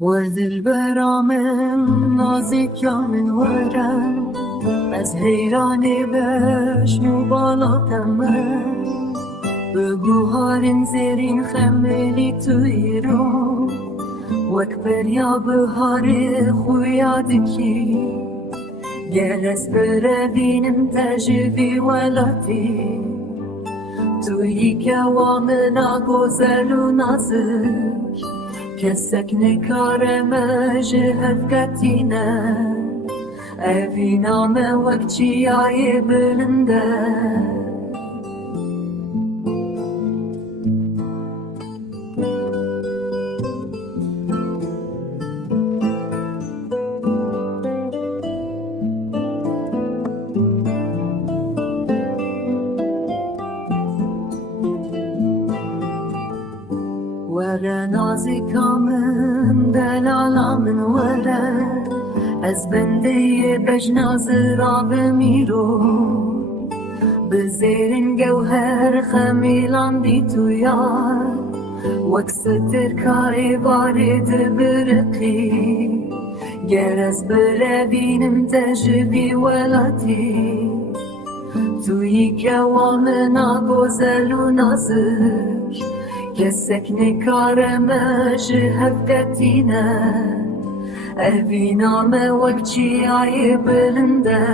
ورد البرا من نازك يا من ورا از حیرانی بشنو بالاتم بگو هارن زیرین خملی توی رو وک بریا بهار خویادکی گرس بربینم تجوی ولاتی توی که وامنا گذل و نازک کسک نکار مجهد کتینه اوی نام وک چیای بلنده وره نازی کامن دلالا من وره از بنده بجناز را بمیرو بزیرین گوهر خمیلان دی تو یار وک ستر کاری وارد برقی گر از بربینم تجبی ولاتی توی که وامنا گزل و نازک کسک نکار مجهد کتینه اوی نام وک چیای بلنده